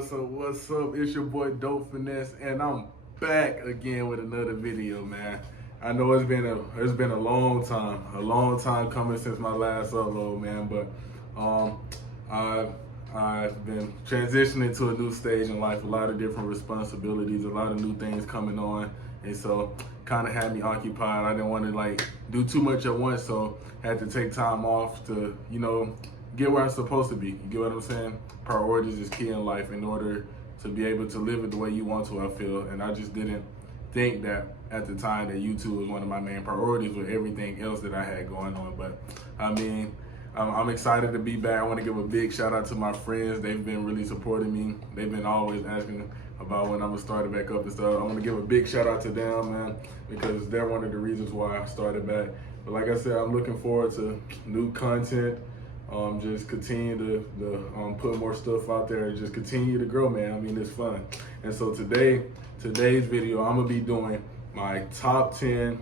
What's up? It's your boy Dope Finesse, and I'm back again with another video, man. I know it's been a long time coming since my last upload, man. But I've been transitioning to a new stage in life, a lot of different responsibilities, a lot of new things coming on, and so kind of had me occupied. I didn't want to like do too much at once, so had to take time off to get where I'm supposed to be. You get what I'm saying? Priorities is key in life in order to be able to live it the way you want to, I feel. And I just didn't think that at the time that YouTube was one of my main priorities with everything else that I had going on. But I mean, I'm excited to be back. I want to give a big shout out to my friends. They've been really supporting me. They've been always asking about when I'm gonna start it back up and stuff. I want to give a big shout out to them, man, because they're one of the reasons why I started back. But like I said, I'm looking forward to new content. Just continue to put more stuff out there and just continue to grow, man. I mean, it's fun. And so today's video, I'm gonna be doing my top 10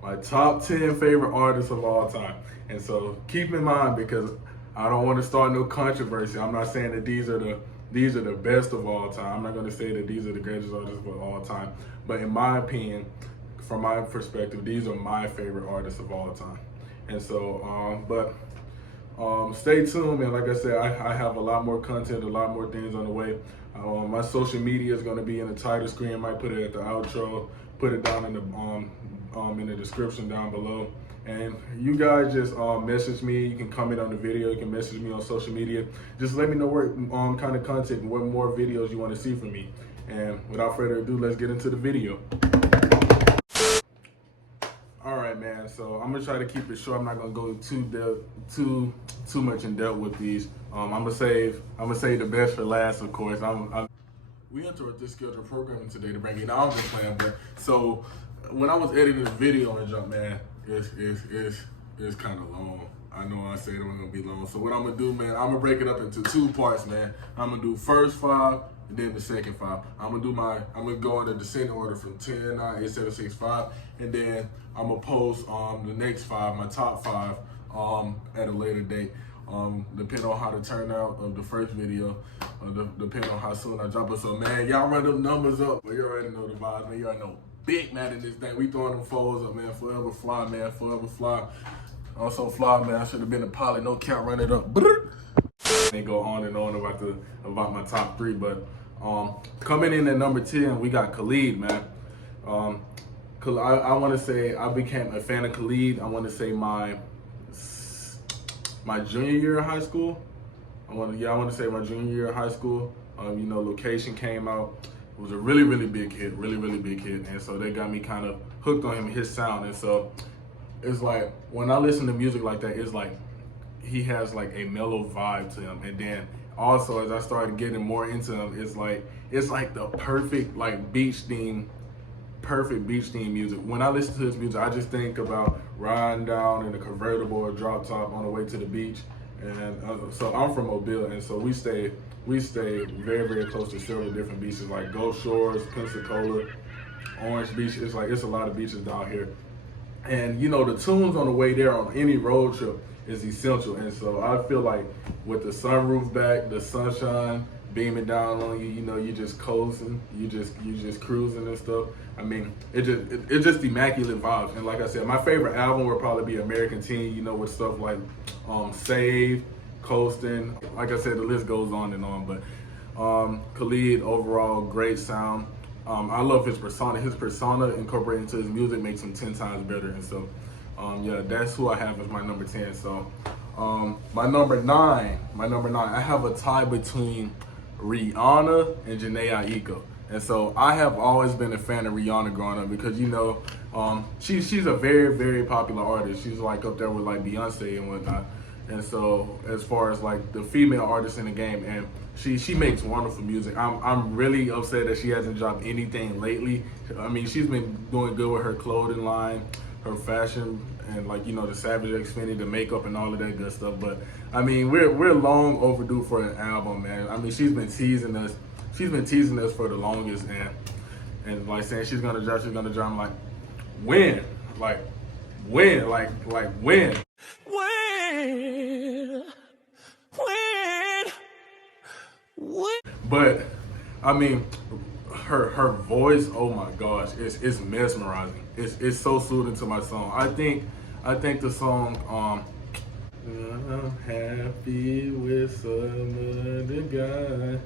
favorite artists of all time. And so keep in mind, because I don't want to start no controversy. I'm not saying that these are the best of all time. I'm not gonna say that these are the greatest artists of all time. But in my opinion, from my perspective, these are my favorite artists of all time. And so, stay tuned, man. Like I said, I have a lot more content, a lot more things on the way. My social media is going to be in the title screen. I might put it at the outro, put it down in the description down below. And you guys just message me. You can comment on the video. You can message me on social media. Just let me know what kind of content and what more videos you want to see from me. And without further ado, let's get into the video. All right, man. So I'm gonna try to keep it short. I'm not gonna go too much in depth with these. I'm gonna save the best for last, of course. We interrupt this scheduled programming today to bring it. Now I'm just playing, but so when I was editing this video on Jump, man, it's kind of long. I know I said it was gonna be long. So what I'm gonna do, man, I'm gonna break it up into 2 parts, man. I'm gonna do first 5. And then the second 5. I'm gonna go in the descending order from 10, 9, 8, 7, 6, 5, and then I'm gonna post the next 5, my top 5, at a later date. Depending on how the turnout of the first video, depending on how soon I drop it. So man, y'all run them numbers up. Well, you already know the vibes, man. You already know big man in this thing. We throwing them fours up, man. Forever fly, man. Forever fly. Also fly, man. I should have been a pilot. No count, run it up. And go on and on about my top 3, but coming in at number 10, we got Khalid, man. I want to say I became a fan of Khalid. I want to say my junior year of high school. I want to say my junior year of high school. Location came out. It was a really, really big hit, really big hit, and so they got me kind of hooked on him, his sound. And so it's like when I listen to music like that, it's like he has like a mellow vibe to him. And then also as I started getting more into him, it's like the perfect beach theme music. When I listen to his music, I just think about riding down in a convertible or drop top on the way to the beach. And so I'm from Mobile, and so we stay very, very close to several different beaches like Gulf Shores, Pensacola, Orange Beach. It's a lot of beaches down here. And the tunes on the way there on any road trip is essential. And so I feel like with the sunroof back, the sunshine beaming down on you, you just coasting, you just cruising and stuff. I mean, it's just immaculate vibes. And like I said, my favorite album would probably be American Teen, with stuff like Save, Coasting. Like I said, the list goes on and on. But Khalid, overall, great sound. I love his persona. His persona incorporated into his music makes him 10 times better. And so, yeah, that's who I have as my number 10. So, my number nine, I have a tie between Rihanna and Jhené Aiko. And so I have always been a fan of Rihanna growing up because, she's a very, very popular artist. She's like up there with like Beyonce and whatnot. And so as far as like the female artists in the game, and she makes wonderful music. I'm really upset that she hasn't dropped anything lately. I mean, she's been doing good with her clothing line, her fashion, and the Savage X Fenty, the makeup and all of that good stuff. But I mean, we're long overdue for an album, man. I mean, she's been teasing us for the longest, and like saying she's gonna drop. I'm like, when? Like when? When? But I mean, her voice, oh my gosh, it's mesmerizing. It's so soothing to my song. I think the song I'm happy with some other guy.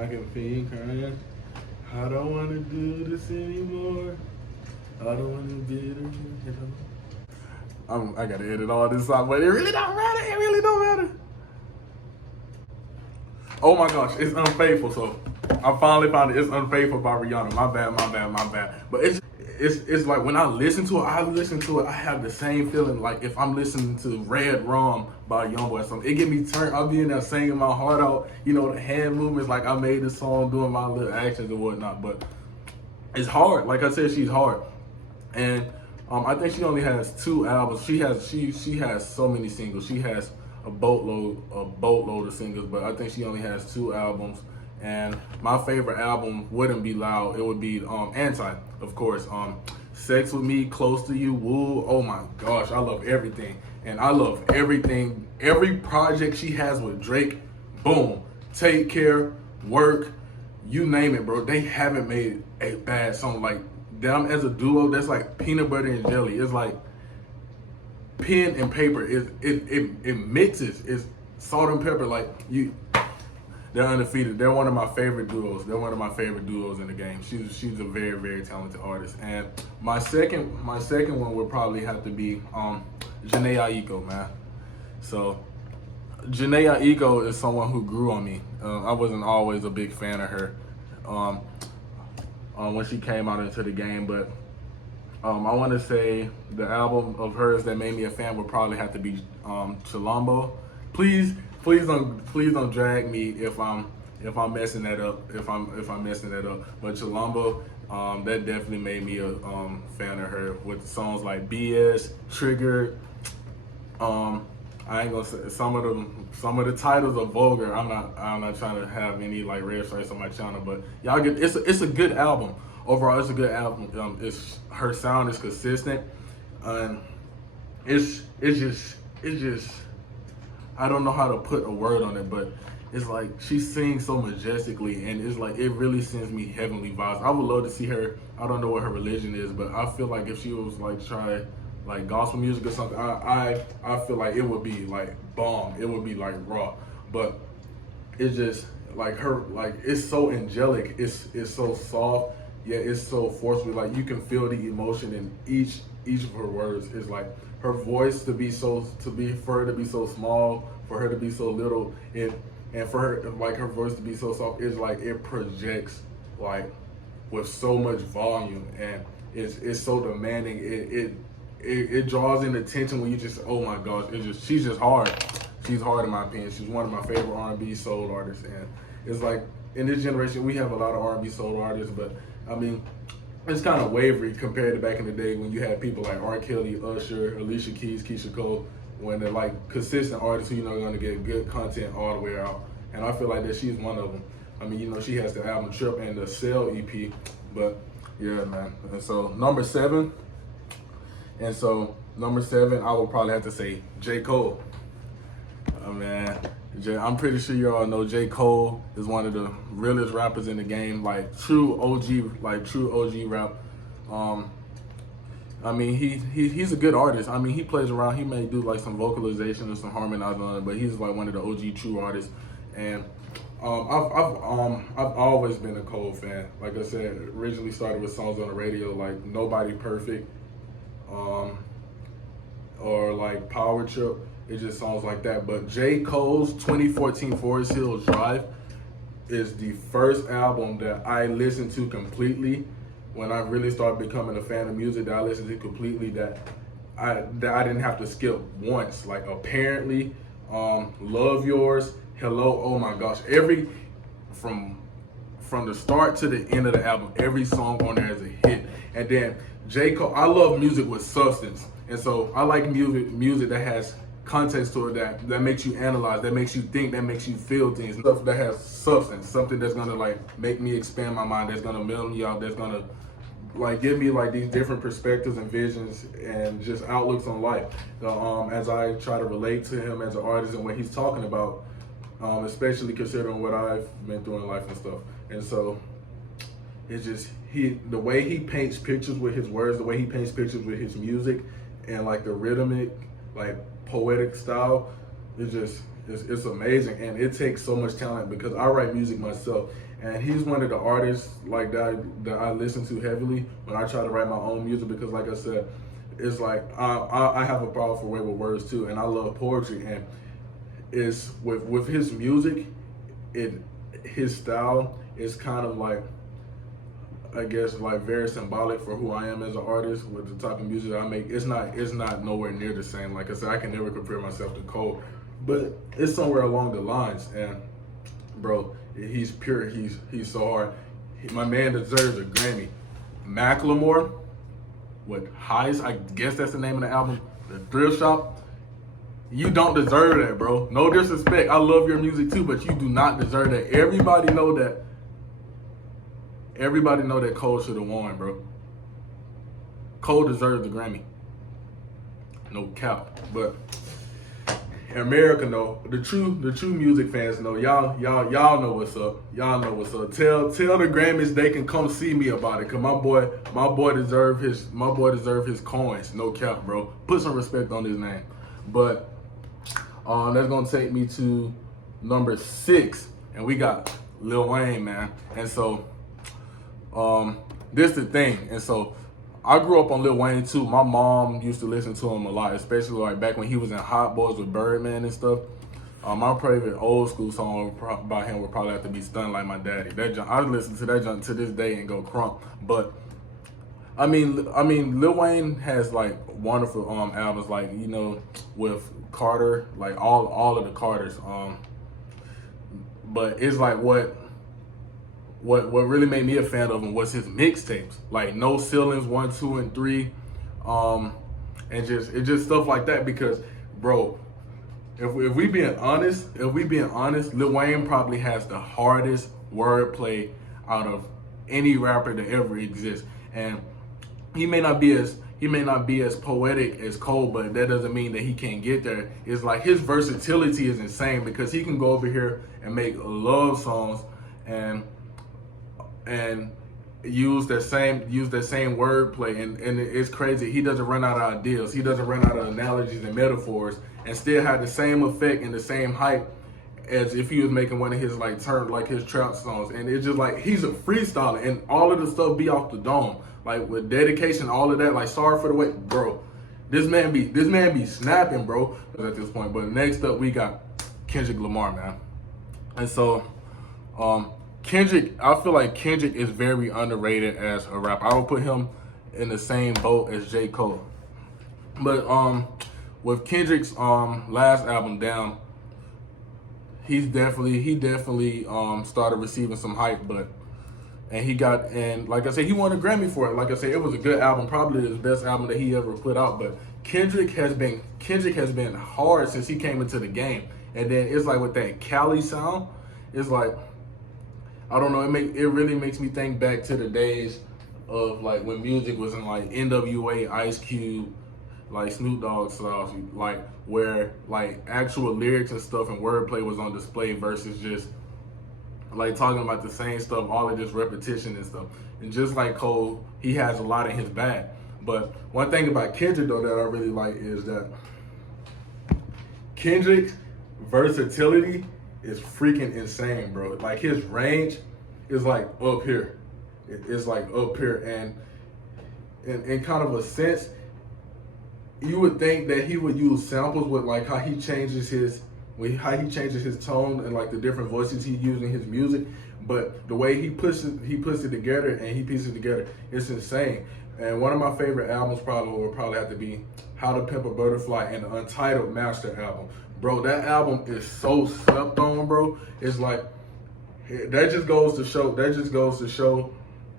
I can feel crying. I don't wanna do this anymore. I don't wanna be the I gotta edit all this out, but it really don't matter. It really don't matter. Oh my gosh, it's Unfaithful. So I finally found it. It's Unfaithful by Rihanna. My bad. But it's like when I listen to it, I have the same feeling like if I'm listening to Red Rum by YoungBoy or something. It get me turned. I'll be in there singing my heart out. You know, the hand movements like I made the song, doing my little actions and whatnot. But it's hard. Like I said, she's hard. And I think she only has 2 albums. She has so many singles. She has a boatload of singles, but I think she only has 2 albums. And my favorite album wouldn't be Loud. It would be Anti, of course. Sex With Me, Close to You, Woo. Oh my gosh, I love everything. And I love everything. Every project she has with Drake, boom. Take Care, Work, you name it, bro. They haven't made a bad song. Like, them as a duo, that's like peanut butter and jelly. It's like pen and paper. It mixes. It's salt and pepper. Like they're undefeated. They're one of my favorite duos. They're one of my favorite duos in the game. She's a very, very talented artist. And my second one would probably have to be Jhené Aiko, man. So Jhené Aiko is someone who grew on me. I wasn't always a big fan of her when she came out into the game, but I want to say the album of hers that made me a fan would probably have to be Chilombo. Please don't drag me if I'm messing that up. If I'm messing that up, but Chilombo, that definitely made me a fan of her with songs like BS, Triggered. I ain't gonna say some of the titles are vulgar. I'm not trying to have any like red stripes on my channel, but y'all get it's a good album. Overall, it's a good album. It's her sound is consistent, and it's just I don't know how to put a word on it, but it's like she sings so majestically, and it's like it really sends me heavenly vibes. I would love to see her. I don't know what her religion is, but I feel like if she was like try like gospel music or something, I feel like it would be like bomb. It would be like raw, but it's just like her, like it's so angelic. It's so soft, yet it's so forceful. Like you can feel the emotion in each of her words. It's like her voice for her to be so small, for her to be so little, and for her like her voice to be so soft. It's like it projects like with so much volume, and it's so demanding. It draws in attention when you just, oh my gosh, she's just hard. She's hard in my opinion. She's one of my favorite R&B soul artists, and it's like in this generation we have a lot of R&B soul artists, but I mean it's kind of wavery compared to back in the day when you had people like R. Kelly, Usher, Alicia Keys, Keisha Cole, when they're like consistent artists who are going to get good content all the way out. And I feel like that she's one of them. I mean, she has the album Trip and the Cell EP, but yeah, man. And so number 7. And so, number 7, I would probably have to say J. Cole. Oh, man. I'm pretty sure you all know J. Cole is one of the realest rappers in the game, like true OG rap. I mean, he's a good artist. I mean, he plays around. He may do like some vocalization or some harmonizing on it, but he's like one of the OG true artists. And I've always been a Cole fan. Like I said, originally started with songs on the radio like Nobody Perfect. Or like Power Trip, it just songs like that. But J. Cole's 2014 Forest Hills Drive is the first album that I listened to completely when I really started becoming a fan of music, that I listened to completely, that I didn't have to skip once. Like Apparently, Love Yours, Hello, oh my gosh, from the start to the end of the album, every song on there is a hit. And then J. Cole, I love music with substance. And so I like music that has context to it, that makes you analyze, that makes you think, that makes you feel things. Stuff that has substance, something that's gonna like make me expand my mind, that's gonna mellow me out, that's gonna like give me like these different perspectives and visions and just outlooks on life. As I try to relate to him as an artist and what he's talking about, especially considering what I've been through in life and stuff. And so it's just the way he paints pictures with his words, the way he paints pictures with his music, and like the rhythmic, like poetic style, it's amazing. And it takes so much talent because I write music myself, and he's one of the artists like that I listen to heavily when I try to write my own music because, like I said, it's like I have a powerful way with words too, and I love poetry. And it's with his music, his style is kind of like, I guess, like very symbolic for who I am as an artist with the type of music I make. It's not nowhere near the same. Like I said, I can never compare myself to Cole, but it's somewhere along the lines. And bro, he's pure. He's so hard. My man deserves a Grammy. Macklemore with Heist, I guess that's the name of the album, The Thrift Shop. You don't deserve that, bro. No disrespect. I love your music too, but you do not deserve that. Everybody know that Cole should have won, bro. Cole deserves the Grammy. No cap. But in America, know the true music fans know. Y'all know what's up. Y'all know what's up. Tell the Grammys they can come see me about it. Cause my boy deserve his coins. No cap, bro. Put some respect on his name. But that's gonna take me to number 6, and we got Lil Wayne, man. And so this the thing. And so I grew up on Lil Wayne too. My mom used to listen to him a lot, especially like back when he was in Hot Boys with Birdman and stuff. My favorite old school song by him would probably have to be "Stunned Like My Daddy." I listen to that junk to this day and go crunk. But I mean, Lil Wayne has like wonderful albums, like, you know, with Carter, like all of the Carters. But it's like what really made me a fan of him was his mixtapes, like No Ceilings 1, 2, and 3, and just stuff like that. Because, bro, if we being honest, Lil Wayne probably has the hardest wordplay out of any rapper that ever exists. And he may not be as poetic as Cole, but that doesn't mean that he can't get there. It's like his versatility is insane because he can go over here and make love songs and use that same wordplay, and it's crazy. He doesn't run out of ideas. He doesn't run out of analogies and metaphors, and still have the same effect and the same hype as if he was making one of his his trap songs. And it's just like he's a freestyler, and all of the stuff be off the dome, like with dedication, all of that. Like, sorry for the wait, bro. This man be snapping, bro, at this point. But next up, we got Kendrick Lamar, man. And so, Kendrick, I feel like Kendrick is very underrated as a rapper. I would put him in the same boat as J. Cole. But with Kendrick's last album, Damn, he definitely started receiving some hype, and like I said, he won a Grammy for it. Like I said, it was a good album, probably the best album that he ever put out. But Kendrick has been hard since he came into the game. And then it's like with that Cali sound, it's like, I don't know, it really makes me think back to the days of like when music was in like NWA, Ice Cube, like Snoop Dogg stuff, like where like actual lyrics and stuff and wordplay was on display versus just like talking about the same stuff, all of this repetition and stuff. And just like Cole, he has a lot in his bag. But one thing about Kendrick though that I really like is that Kendrick's versatility is freaking insane, bro. Like his range is like up here. It's like up here, and in kind of a sense, you would think that he would use samples with like how he changes his tone and like the different voices he uses in his music. But the way he puts it together and he pieces it together, it's insane. And one of my favorite albums would probably have to be How to Pimp a Butterfly and the Untitled Master album. Bro, that album is so slept on, bro. It's like that just goes to show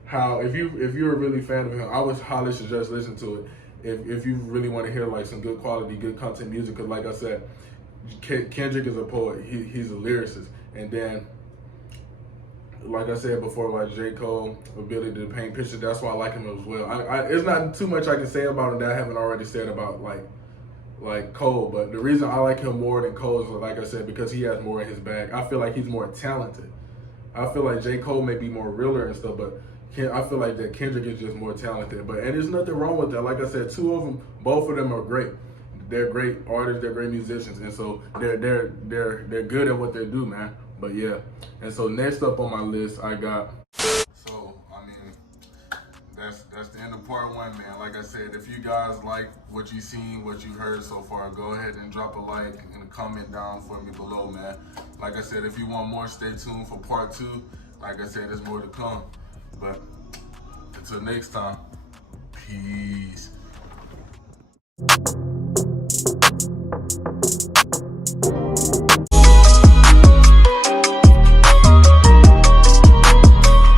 how if you're a really fan of him, I would highly suggest listening to it. If you really want to hear like some good quality, good content music, because like I said, Kendrick is a poet. He's a lyricist. And then, like I said before, like J. Cole, ability to paint pictures, that's why I like him as well. It's not too much I can say about him that I haven't already said about like like Cole, but the reason I like him more than Cole is, like I said, because he has more in his bag. I feel like he's more talented. I feel like J. Cole may be more realer and stuff, but I feel like that Kendrick is just more talented. And there's nothing wrong with that. Like I said, two of them, both of them are great. They're great artists. They're great musicians, and so they're good at what they do, man. But yeah, and so next up on my list, I got. So I mean, that's the end of part one, man. Like I said, if you guys like what you seen, what you heard so far, go ahead and drop a like and a comment down for me below, man. Like I said, if you want more, stay tuned for part two. Like I said, there's more to come. But until next time, peace.